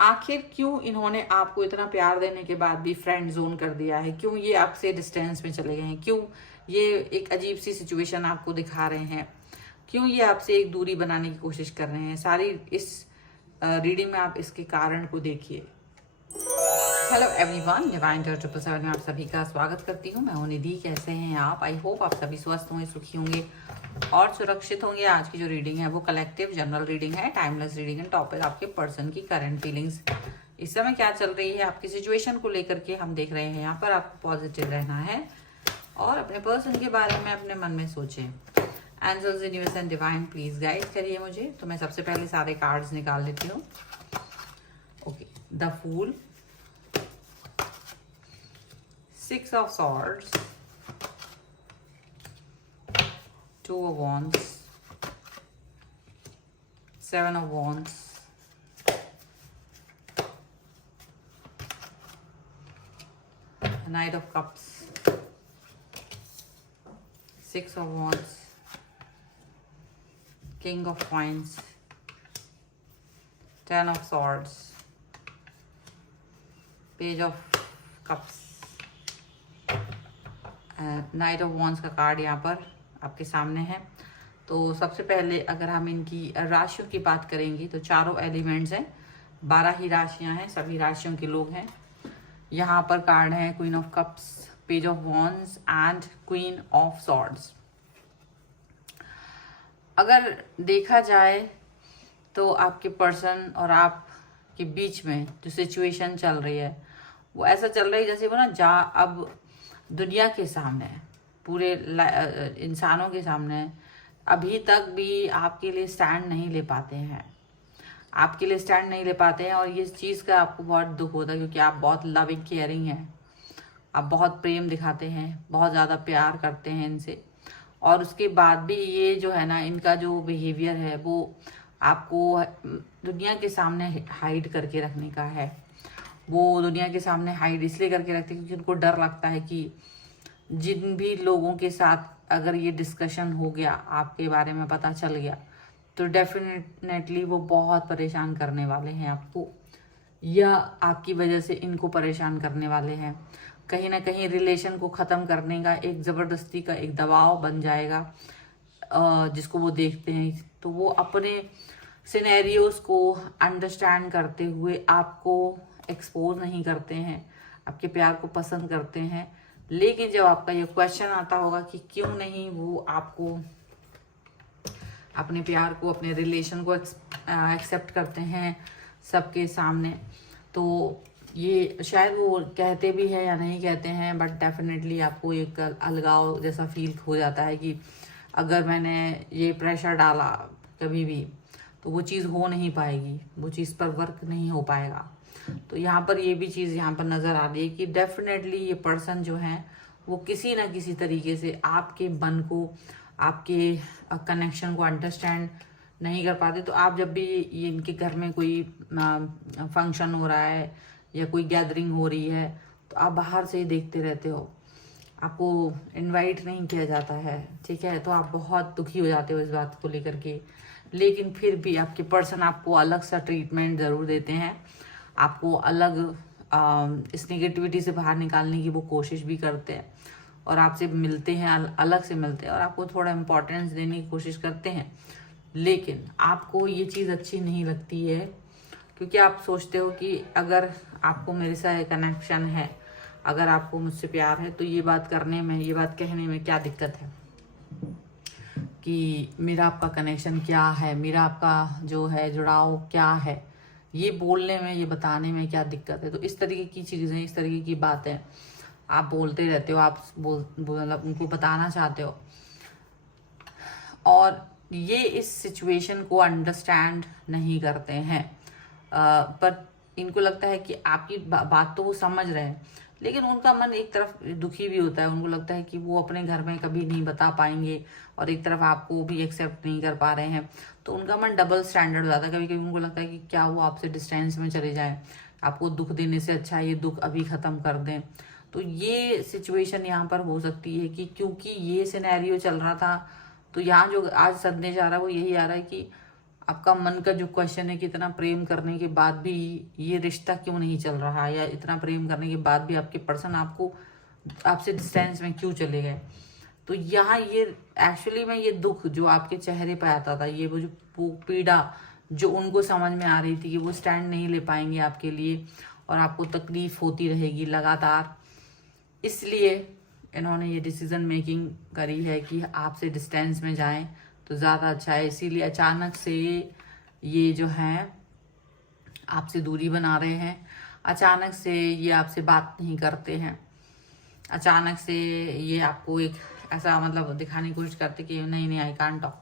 आखिर क्यों इन्होंने आपको इतना प्यार देने के बाद भी फ्रेंड जोन कर दिया है? क्यों ये आपसे डिस्टेंस में चले गए हैं? क्यों ये एक अजीब सी सिचुएशन आपको दिखा रहे हैं? क्यों ये आपसे एक दूरी बनाने की कोशिश कर रहे हैं? सारी इस रीडिंग में आप इसके कारण को देखिए। हेलो एवरीवन, डिवाइन टच 777 में आप सभी का स्वागत करती हूँ। मैं हूँ निधि। कैसे हैं आप? आई होप आप सभी स्वस्थ होंगे, सुखी होंगे और सुरक्षित होंगे। आज की जो रीडिंग है वो कलेक्टिव जनरल रीडिंग है, टाइमलेस रीडिंग है। टॉपिक आपके पर्सन की करंट फीलिंग्स इस समय क्या चल रही है आपकी सिचुएशन को लेकर के हम देख रहे हैं। यहाँ पर आपको पॉजिटिव रहना है और अपने पर्सन के बारे में अपने मन में सोचें। Angels, universe and divine please guide करिए मुझे। तो मैं सबसे पहले सारे कार्ड्स निकाल लेती हूँ। Okay, the fool, Six of Swords, Two of Wands, Seven of Wands, Knight of Cups, Six of Wands, King of Coins, Ten of Swords, Page of Cups, night of wands का card यहाँ पर आपके सामने है। तो सबसे पहले अगर हम इनकी राशियों की बात करेंगे तो चारों एलिमेंट्स हैं, 12 ही राशियां हैं, सभी राशियों के लोग हैं। यहाँ पर कार्ड है queen of cups, page of wands and queen of swords. अगर देखा जाए तो आपके पर्सन और आप के बीच में जो सिचुएशन चल रही है वो ऐसा चल रही है जैसे वो ना अब दुनिया के सामने, पूरे इंसानों के सामने अभी तक भी आपके लिए स्टैंड नहीं ले पाते हैं, आपके लिए स्टैंड नहीं ले पाते हैं। और ये चीज़ का आपको बहुत दुख होता है क्योंकि आप बहुत लविंग केयरिंग हैं, आप बहुत प्रेम दिखाते हैं, बहुत ज़्यादा प्यार करते हैं इनसे। और उसके बाद भी ये जो है ना, इनका जो बिहेवियर है वो आपको दुनिया के सामने हाइड करके रखने का है। वो दुनिया के सामने हाइड इसलिए करके रखते हैं क्योंकि उनको डर लगता है कि जिन भी लोगों के साथ अगर ये डिस्कशन हो गया, आपके बारे में पता चल गया, तो डेफिनेटली वो बहुत परेशान करने वाले हैं आपको, या आपकी वजह से इनको परेशान करने वाले हैं। कहीं ना कहीं रिलेशन को ख़त्म करने का एक ज़बरदस्ती का एक दबाव बन जाएगा जिसको वो देखते हैं। तो वो अपने सिनेरियोज को अंडरस्टैंड करते हुए आपको एक्सपोज नहीं करते हैं, आपके प्यार को पसंद करते हैं। लेकिन जब आपका ये क्वेश्चन आता होगा कि क्यों नहीं वो आपको, अपने प्यार को, अपने रिलेशन को एक्सेप्ट करते हैं सबके सामने, तो ये शायद वो कहते भी है या नहीं कहते हैं, बट डेफिनेटली आपको एक अलगाव जैसा फील हो जाता है कि अगर मैंने ये प्रेशर डाला कभी भी तो वो चीज़ हो नहीं पाएगी, वो चीज़ पर वर्क नहीं हो पाएगा। तो यहाँ पर ये भी चीज़ यहाँ पर नज़र आ रही है कि डेफिनेटली ये पर्सन जो है वो किसी ना किसी तरीके से आपके मन को, आपके कनेक्शन को अंडरस्टैंड नहीं कर पाते। तो आप जब भी ये इनके घर में कोई फंक्शन हो रहा है या कोई गैदरिंग हो रही है तो आप बाहर से ही देखते रहते हो, आपको इनवाइट नहीं किया जाता है, ठीक है। तो आप बहुत दुखी हो जाते हो इस बात को लेकर के। लेकिन फिर भी आपके पर्सन आपको अलग सा ट्रीटमेंट ज़रूर देते हैं, आपको अलग इस नेगेटिविटी से बाहर निकालने की वो कोशिश भी करते हैं और आपसे मिलते हैं, अलग से मिलते हैं और आपको थोड़ा इम्पोर्टेंस देने की कोशिश करते हैं। लेकिन आपको ये चीज़ अच्छी नहीं लगती है क्योंकि आप सोचते हो कि अगर आपको मेरे साथ कनेक्शन है, अगर आपको मुझसे प्यार है, तो ये बात करने में, ये बात कहने में क्या दिक्कत है कि मेरा आपका कनेक्शन क्या है, मेरा आपका जो है जुड़ाव क्या है, ये बोलने में, ये बताने में क्या दिक्कत है। तो इस तरीके की चीज़ें, इस तरीके की बातें आप बोलते रहते हो, आप मतलब उनको बताना चाहते हो और ये इस सिचुएशन को अंडरस्टैंड नहीं करते हैं। पर इनको लगता है कि आपकी बात तो वो समझ रहे हैं, लेकिन उनका मन एक तरफ दुखी भी होता है। उनको लगता है कि वो अपने घर में कभी नहीं बता पाएंगे और एक तरफ आपको भी एक्सेप्ट नहीं कर पा रहे हैं। तो उनका मन डबल स्टैंडर्ड हो जाता है। कभी कभी उनको लगता है कि क्या वो आपसे डिस्टेंस में चले जाएं, आपको दुख देने से अच्छा ये दुख अभी ख़त्म कर दें। तो ये सिचुएशन यहाँ पर हो सकती है कि क्योंकि ये सिनेरियो चल रहा था, तो यहाँ जो आज संदेश आ रहा है वो यही आ रहा है कि आपका मन का जो क्वेश्चन है कि इतना प्रेम करने के बाद भी ये रिश्ता क्यों नहीं चल रहा, या इतना प्रेम करने के बाद भी आपके पर्सन आपसे डिस्टेंस में क्यों चले गए। तो यहाँ ये एक्चुअली में ये दुख जो आपके चेहरे पे आता था, ये वो जो पीड़ा जो उनको समझ में आ रही थी कि वो स्टैंड नहीं ले पाएंगे आपके लिए और आपको तकलीफ होती रहेगी लगातार, इसलिए इन्होंने ये डिसीजन मेकिंग करी है कि आपसे डिस्टेंस में जाएं तो ज़्यादा अच्छा है। इसीलिए अचानक से ये जो है आपसे दूरी बना रहे हैं, अचानक से ये आपसे बात नहीं करते हैं, अचानक से ये आपको एक ऐसा मतलब दिखाने की कोशिश करते कि नहीं आई कांट टॉक,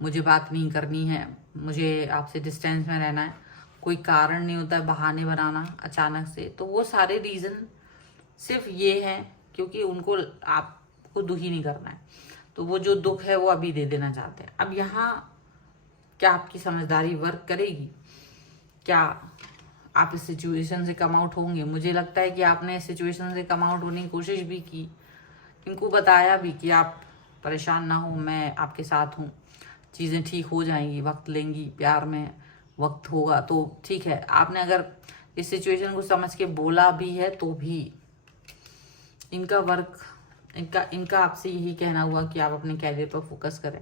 मुझे बात नहीं करनी है, मुझे आपसे डिस्टेंस में रहना है। कोई कारण नहीं होता है, बहाने बनाना अचानक से। तो वो सारे रीज़न सिर्फ ये है क्योंकि उनको आपको दुखी नहीं करना है, तो वो जो दुख है वो अभी दे देना चाहते हैं। अब यहाँ क्या आपकी समझदारी वर्क करेगी? क्या आप इस सिचुएशन से कम आउट होंगे? मुझे लगता है कि आपने इस सिचुएशन से कम आउट होने की कोशिश भी की, इनको बताया भी कि आप परेशान ना हो, मैं आपके साथ हूँ, चीज़ें ठीक हो जाएंगी, वक्त लेंगी, प्यार में वक्त होगा तो ठीक है। आपने अगर इस सिचुएशन को समझ के बोला भी है तो भी इनका वर्क इनका आपसे यही कहना हुआ कि आप अपने कैरियर पर फोकस करें,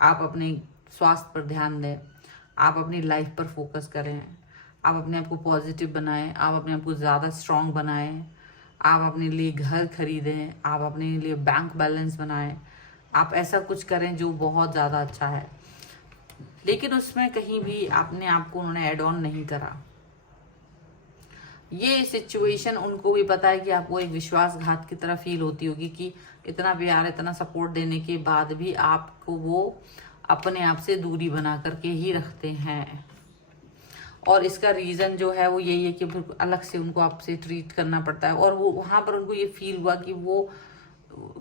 आप अपने स्वास्थ्य पर ध्यान दें, आप अपनी लाइफ पर फोकस करें, आप अपने आप को पॉजिटिव बनाएं, आप अपने आप को ज़्यादा स्ट्रांग बनाएं, आप अपने लिए घर खरीदें, आप अपने लिए बैंक बैलेंस बनाएं, आप ऐसा कुछ करें जो बहुत ज़्यादा अच्छा है। लेकिन उसमें कहीं भी अपने आप को उन्होंने एड ऑन नहीं करा। ये सिचुएशन उनको भी पता है कि आपको एक विश्वासघात की तरह फील होती होगी कि इतना प्यार इतना सपोर्ट देने के बाद भी आपको वो अपने आप से दूरी बना करके ही रखते हैं। और इसका रीज़न जो है वो यही है कि अलग से उनको आपसे ट्रीट करना पड़ता है, और वो वहाँ पर उनको ये फील हुआ कि वो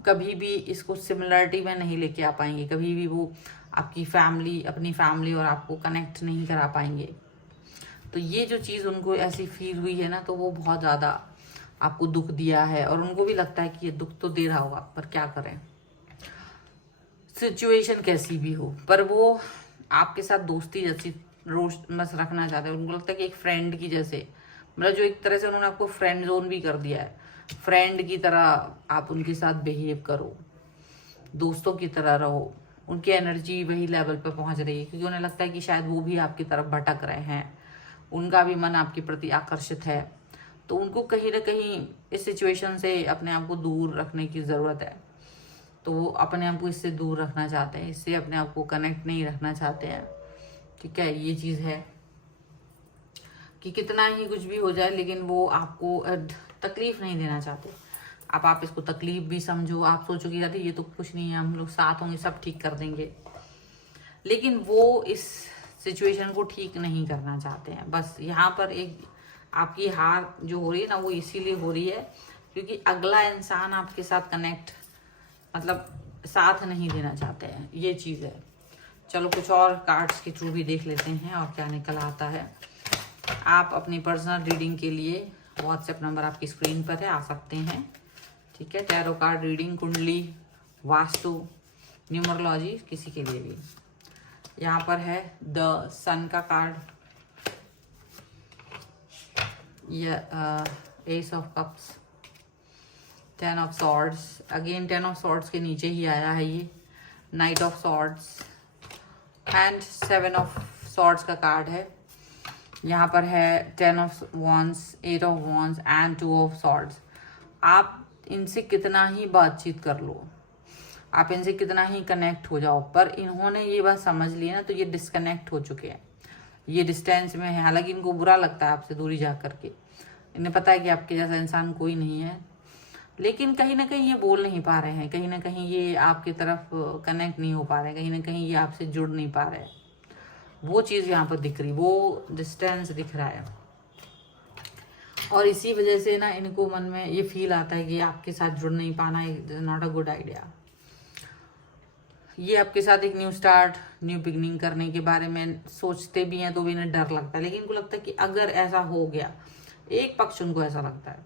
कभी भी इसको सिमिलरिटी में नहीं लेके आ पाएंगे, कभी भी वो आपकी फैमिली अपनी फैमिली और आपको कनेक्ट नहीं करा पाएंगे। तो ये जो चीज़ उनको ऐसी फील हुई है ना, तो वो बहुत ज़्यादा आपको दुख दिया है, और उनको भी लगता है कि ये दुख तो दे रहा होगा पर क्या करें, सिचुएशन कैसी भी हो। पर वो आपके साथ दोस्ती जैसी रोज बस रखना चाहते हैं। उनको लगता है कि एक फ्रेंड की जैसे, मतलब जो एक तरह से उन्होंने आपको फ्रेंड जोन भी कर दिया है, फ्रेंड की तरह आप उनके साथ बिहेव करो, दोस्तों की तरह रहो। उनकी एनर्जी वही लेवल पर पहुंच रही है क्योंकि उन्हें लगता है कि शायद वो भी आपकी तरफ भटक रहे हैं, उनका भी मन आपके प्रति आकर्षित है। तो उनको कहीं ना कहीं इस सिचुएशन से अपने आप को दूर रखने की ज़रूरत है, तो वो अपने आप को इससे दूर रखना चाहते हैं, इससे अपने आप को कनेक्ट नहीं रखना चाहते हैं। ठीक है, ये चीज़ है कि कितना ही कुछ भी हो जाए लेकिन वो आपको तकलीफ नहीं देना चाहते। आप इसको तकलीफ भी समझो, आप सोचो कि यार ये तो कुछ नहीं है, हम लोग साथ होंगे, सब ठीक कर देंगे, लेकिन वो इस सिचुएशन को ठीक नहीं करना चाहते हैं। बस यहाँ पर एक आपकी हार जो हो रही है ना, वो इसीलिए हो रही है क्योंकि अगला इंसान आपके साथ कनेक्ट मतलब साथ नहीं देना चाहते हैं, ये चीज़ है। चलो कुछ और कार्ड्स के थ्रू भी देख लेते हैं और क्या निकल आता है। आप अपनी पर्सनल रीडिंग के लिए व्हाट्सएप नंबर आपकी स्क्रीन पर है, आ सकते हैं। ठीक है, टैरो कार्ड रीडिंग, कुंडली, वास्तु, न्यूमरोलॉजी, किसी के लिए भी। यहाँ पर है द सन का card, S of cups, 10 of swords, again 10 of swords के नीचे ही आया है ये, night of swords and 7 of swords का कार्ड है। यहाँ पर है 10 of wands, 8 of wands and 2 of swords. आप इनसे कितना ही बातचीत कर लो, आप इनसे कितना ही कनेक्ट हो जाओ, पर इन्होंने ये बात समझ ली ना, तो ये डिस्कनेक्ट हो चुके हैं, ये डिस्टेंस में है। हालांकि इनको बुरा लगता है आपसे दूरी जा करके, इन्हें पता है कि आपके जैसा इंसान कोई नहीं है, लेकिन कहीं ना कहीं ये बोल नहीं पा रहे हैं, कहीं ना कहीं ये आपकी तरफ कनेक्ट नहीं हो पा रहे हैं, कहीं ना कहीं ये आपसे जुड़ नहीं पा रहे हैं। वो चीज़ यहाँ पर दिख रही, वो डिस्टेंस दिख रहा है, और इसी वजह से ना इनको मन में ये फील आता है कि आपके साथ जुड़ नहीं पाना is not a good idea. ये आपके साथ एक न्यू स्टार्ट, न्यू बिगनिंग करने के बारे में सोचते भी हैं तो भी इन्हें डर लगता है, लेकिन इनको लगता है कि अगर ऐसा हो गया, एक पक्ष उनको ऐसा लगता है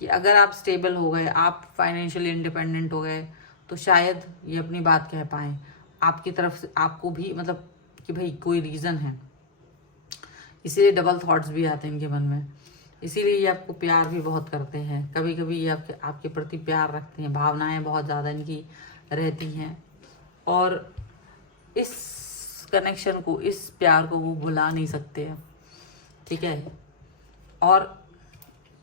कि अगर आप स्टेबल हो गए, आप फाइनेंशियली इंडिपेंडेंट हो गए, तो शायद ये अपनी बात कह पाएँ आपकी तरफ से, आपको भी मतलब कि भाई कोई रीज़न है, इसीलिए डबल थॉट्स भी आते हैं इनके मन में। इसीलिए ये आपको प्यार भी बहुत करते हैं, कभी कभी ये आपके प्रति प्यार रखते हैं, भावनाएं बहुत ज़्यादा इनकी रहती हैं, और इस कनेक्शन को, इस प्यार को वो भुला नहीं सकते हैं, ठीक है। और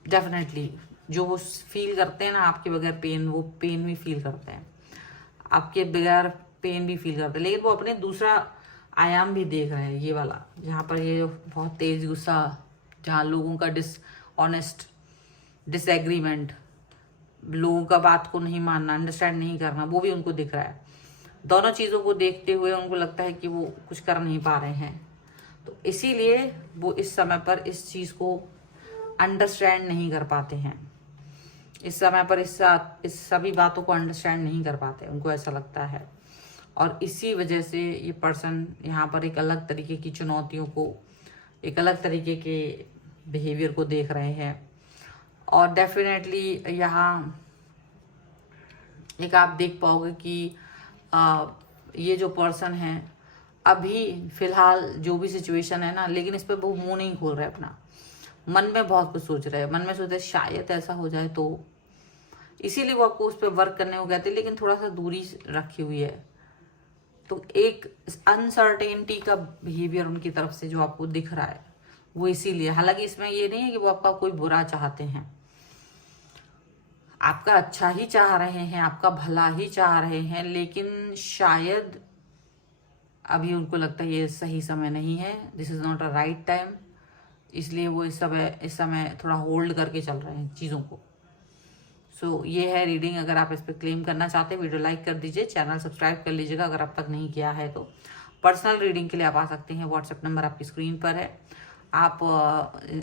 डेफिनेटली जो वो फील करते हैं ना आपके बगैर पेन, वो पेन भी फील करते हैं, आपके बगैर पेन भी फील करते हैं, लेकिन वो अपने दूसरा आयाम भी देख रहे हैं, ये वाला जहाँ पर ये बहुत तेज गुस्सा, जहाँ लोगों का डिसऑनेस्ट, डिसएग्रीमेंट, लोगों का बात को नहीं मानना, अंडरस्टैंड नहीं करना, वो भी उनको दिख रहा है। दोनों चीज़ों को देखते हुए उनको लगता है कि वो कुछ कर नहीं पा रहे हैं, तो इसीलिए वो इस समय पर इस चीज़ को अंडरस्टैंड नहीं कर पाते हैं, इस समय पर इस सभी बातों को अंडरस्टैंड नहीं कर पाते, उनको ऐसा लगता है। और इसी वजह से ये पर्सन यहाँ पर एक अलग तरीके की चुनौतियों को, एक अलग तरीके के बिहेवियर को देख रहे हैं। और डेफिनेटली यहाँ एक आप देख पाओगे कि ये जो पर्सन है अभी फिलहाल जो भी सिचुएशन है ना, लेकिन इस पर वो मुंह नहीं खोल रहे अपना, मन में बहुत कुछ सोच रहे हैं, मन में सोचते हैं शायद ऐसा हो जाए तो, इसीलिए वो आपको उस पर वर्क करने को कहते हैं, लेकिन थोड़ा सा दूरी रखी हुई है। तो एक अनसर्टेनिटी का बिहेवियर उनकी तरफ से जो आपको दिख रहा है वो इसीलिए, हालांकि इसमें ये नहीं है कि वो आपका कोई बुरा चाहते हैं, आपका अच्छा ही चाह रहे हैं, आपका भला ही चाह रहे हैं, लेकिन शायद अभी उनको लगता है ये सही समय नहीं है, this is not a right time, इसलिए वो इस समय थोड़ा होल्ड करके चल रहे हैं चीज़ों को। सो ये है रीडिंग। अगर आप इस पर क्लेम करना चाहते हैं, वीडियो लाइक कर दीजिए, चैनल सब्सक्राइब कर लीजिएगा अगर अब तक नहीं किया है तो। पर्सनल रीडिंग के लिए आप आ सकते हैं, व्हाट्सएप नंबर आपकी स्क्रीन पर है, आप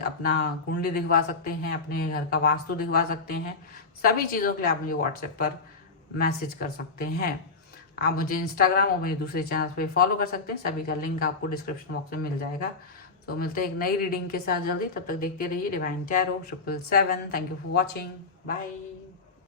अपना कुंडली दिखवा सकते हैं, अपने घर का वास्तु दिखवा सकते हैं, सभी चीज़ों के लिए आप मुझे व्हाट्सएप पर मैसेज कर सकते हैं। आप मुझे इंस्टाग्राम और मेरे दूसरे चैनल पे फॉलो कर सकते हैं, सभी का लिंक आपको डिस्क्रिप्शन बॉक्स में मिल जाएगा। तो मिलते हैं एक नई रीडिंग के साथ जल्दी, तब तक देखते रहिए divine tarot 777। Thank you for watching, bye.